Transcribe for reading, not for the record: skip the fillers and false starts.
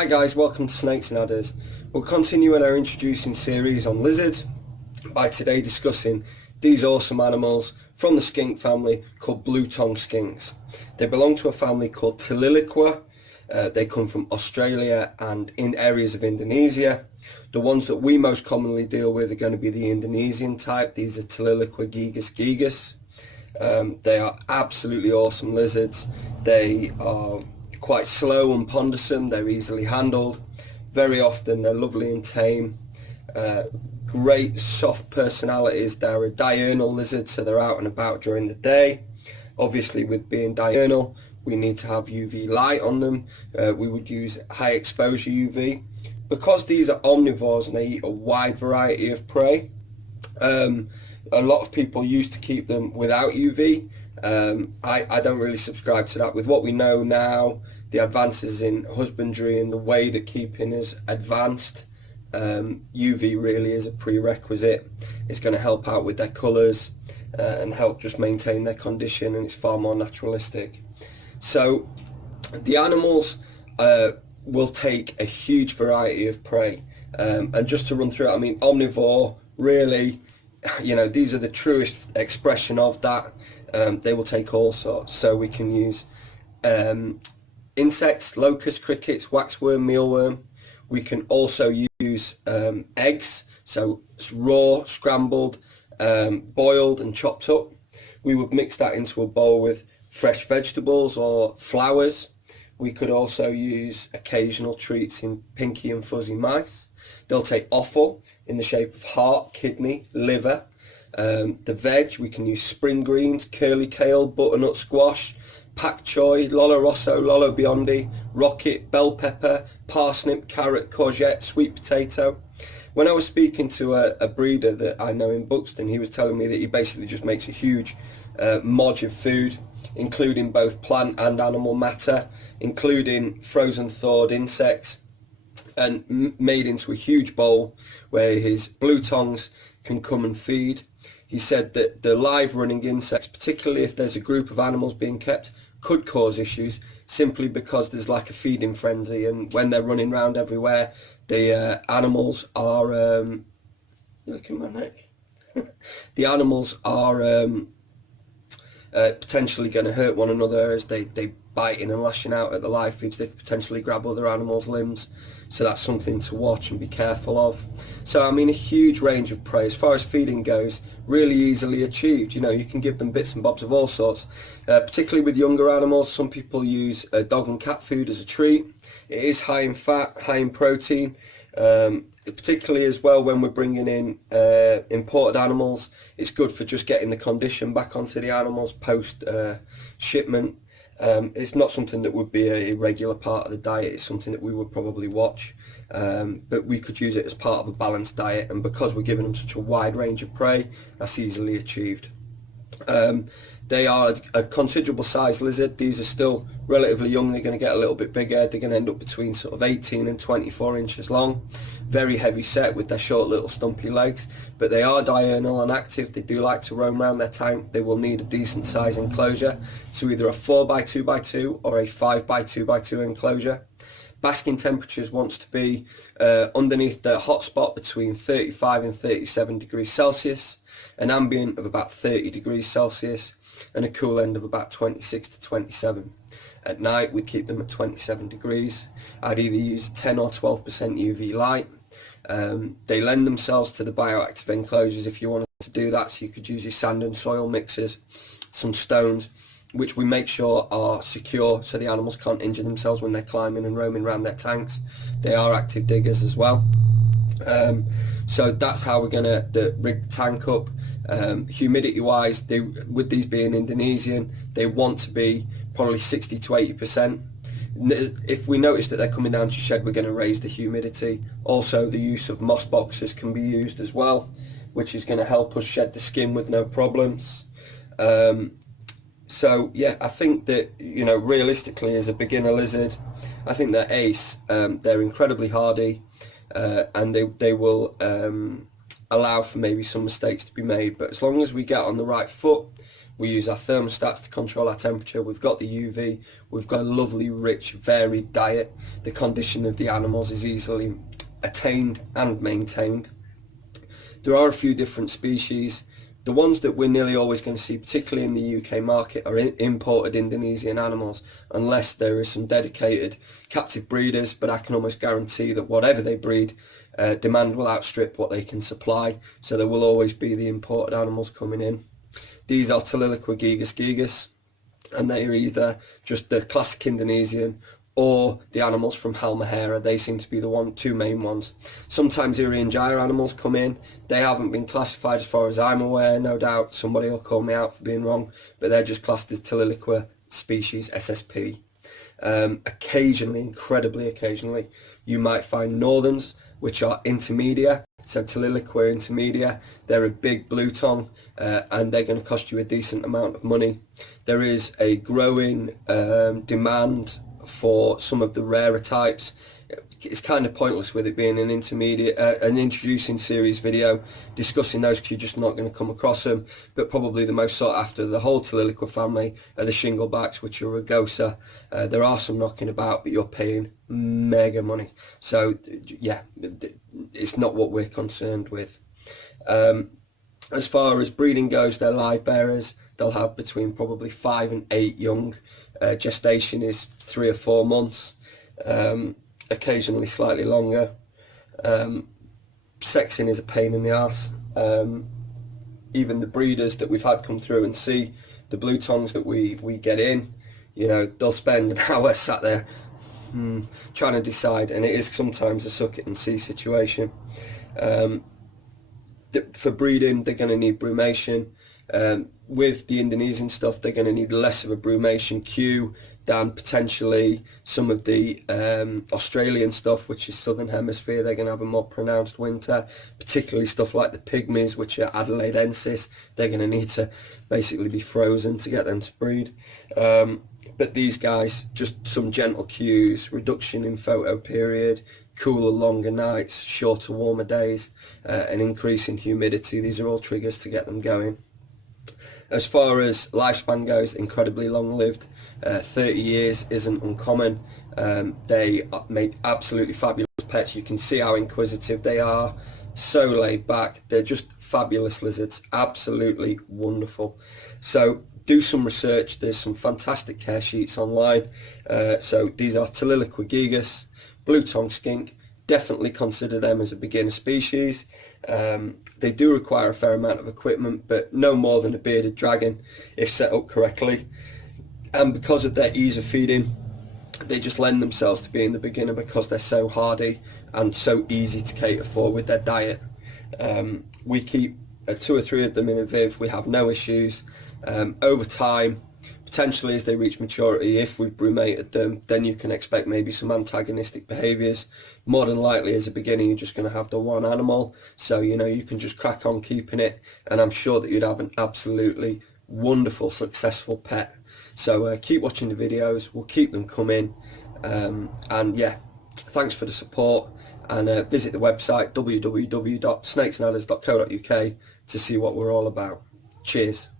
Hi guys, welcome to Snakes and Adders. We'll continue in our introducing series on lizards by today discussing these awesome animals from the skink family called blue tongue skinks. They belong to a family called Tiliqua. They come from Australia and in areas of Indonesia. The ones that we most commonly deal with are going to be the Indonesian type. These are Tiliqua gigas gigas. They are absolutely awesome lizards. They are quite slow and pondersome. They're easily handled. Very often they're lovely and tame. Great soft personalities. They're a diurnal lizard, so they're out and about during the day. Obviously, with being diurnal, we need to have UV light on them. We would use high exposure UV. Because these are omnivores and they eat a wide variety of prey, a lot of people used to keep them without UV. I don't really subscribe to that. With what we know now, the advances in husbandry and the way that keeping is advanced, UV really is a prerequisite. It's going to help out with their colours and help just maintain their condition, and it's far more naturalistic. So the animals will take a huge variety of prey, and just to run through it, I mean, omnivore, really, you know, these are the truest expression of that. They will take all sorts, so we can use insects, locusts, crickets, waxworm, mealworm. We can also use eggs, so raw, scrambled, boiled and chopped up. We would mix that into a bowl with fresh vegetables or flowers. We could also use occasional treats in pinky and fuzzy mice. They'll take offal in the shape of heart, kidney, liver. The veg, we can use spring greens, curly kale, butternut squash, pak choy, lolo rosso, lolo biondi, rocket, bell pepper, parsnip, carrot, courgette, sweet potato. When I was speaking to a breeder that I know in Buxton, he was telling me that he basically just makes a huge modge of food, including both plant and animal matter, including frozen thawed insects, and made into a huge bowl where his blue tongues can come and feed. He said that the live running insects, particularly if there's a group of animals being kept, could cause issues simply because there's like a feeding frenzy, and when they're running around everywhere, the animals are look at my neck. The animals are potentially going to hurt one another as they biting and lashing out at the live feeds. They could potentially grab other animals' limbs, so that's something to watch and be careful of. So I mean, a huge range of prey. As far as feeding goes, really easily achieved. You know, you can give them bits and bobs of all sorts, particularly with younger animals. Some people use dog and cat food as a treat. It is high in fat, high in protein, particularly as well when we're bringing in imported animals. It's good for just getting the condition back onto the animals post shipment. It's not something that would be a regular part of the diet. It's something that we would probably watch, but we could use it as part of a balanced diet, and because we're giving them such a wide range of prey, that's easily achieved. They are a considerable size lizard. These are still relatively young. They're going to get a little bit bigger. They're going to end up between sort of 18 and 24 inches long. Very heavy set with their short little stumpy legs, but they are diurnal and active. They do like to roam around their tank. They will need a decent size enclosure, so either a 4x2x2 or a 5x2x2 enclosure. Basking temperatures wants to be underneath the hot spot between 35 and 37 degrees Celsius, an ambient of about 30 degrees Celsius, and a cool end of about 26 to 27. At night we'd keep them at 27 degrees. I'd either use 10 or 12% UV light. They lend themselves to the bioactive enclosures if you wanted to do that, so you could use your sand and soil mixers, some stones, which we make sure are secure so the animals can't injure themselves when they're climbing and roaming around their tanks. They are active diggers as well. So that's how we're going to rig the tank up. Humidity wise, with these being Indonesian, they want to be probably 60 to 80%. If we notice that they're coming down to shed, we're going to raise the humidity. Also, the use of moss boxes can be used as well, which is going to help us shed the skin with no problems. So yeah, I think that, you know, realistically as a beginner lizard, I think they're ace. They're incredibly hardy, and they will allow for maybe some mistakes to be made, but as long as we get on the right foot We use our thermostats to control our temperature. We've got the UV. We've got a lovely, rich, varied diet. The condition of the animals is easily attained and maintained. There are a few different species. The ones that we're nearly always going to see, particularly in the UK market, are imported Indonesian animals, unless there is some dedicated captive breeders, but I can almost guarantee that whatever they breed, demand will outstrip what they can supply, so there will always be the imported animals coming in. These are Tiliqua gigas gigas, and they are either just the classic Indonesian or the animals from Halmahera. They seem to be the two main ones. Sometimes Irian Jaya animals come in. They haven't been classified as far as I'm aware. No doubt somebody will call me out for being wrong, but they're just classed as Tiliqua species SSP. Occasionally, incredibly occasionally, you might find northerns, which are intermedia. So Tiliqua intermedia, they're a big blue tongue, and they're going to cost you a decent amount of money. There is a growing demand for some of the rarer types. It's kind of pointless with it being an intermediate, an introducing series video discussing those, because you're just not going to come across them. But probably the most sought after of the whole Tiliqua family are the shinglebacks, which are rugosa. There are some knocking about, but you're paying mega money. So yeah, it's not what we're concerned with. As far as breeding goes, they're live bearers. They'll have between probably 5 and 8 young. Gestation is 3 or 4 months, occasionally slightly longer. Sexing is a pain in the arse. Even the breeders that we've had come through and see the blue tongues that we get in, you know, they'll spend an hour sat there trying to decide, and it is sometimes a suck it and see situation. For breeding, they're going to need brumation. With the Indonesian stuff, they're going to need less of a brumation queue than potentially some of the Australian stuff, which is Southern Hemisphere. They're going to have a more pronounced winter, particularly stuff like the pygmies, which are Adelaidensis. They're going to need to basically be frozen to get them to breed. But these guys, just some gentle cues, reduction in photo period, cooler, longer nights, shorter, warmer days, an increase in humidity. These are all triggers to get them going. As far as lifespan goes, incredibly long-lived. 30 years isn't uncommon. They make absolutely fabulous pets. You can see how inquisitive they are, so laid back. They're just fabulous lizards, absolutely wonderful. So do some research. There's some fantastic care sheets online. So these are Tiliqua gigas, blue tongue skink. Definitely consider them as a beginner species. They do require a fair amount of equipment, but no more than a bearded dragon if set up correctly. And because of their ease of feeding, they just lend themselves to being the beginner, because they're so hardy and so easy to cater for with their diet. We keep 2 or 3 of them in a viv. We have no issues. Over time, potentially as they reach maturity, if we've brumated them, then you can expect maybe some antagonistic behaviours. More than likely as a beginner, you're just going to have the one animal, so you know you can just crack on keeping it, and I'm sure that you'd have an absolutely wonderful, successful pet. So keep watching the videos, we'll keep them coming, and yeah, thanks for the support, and visit the website www.snakesandadders.co.uk to see what we're all about. Cheers.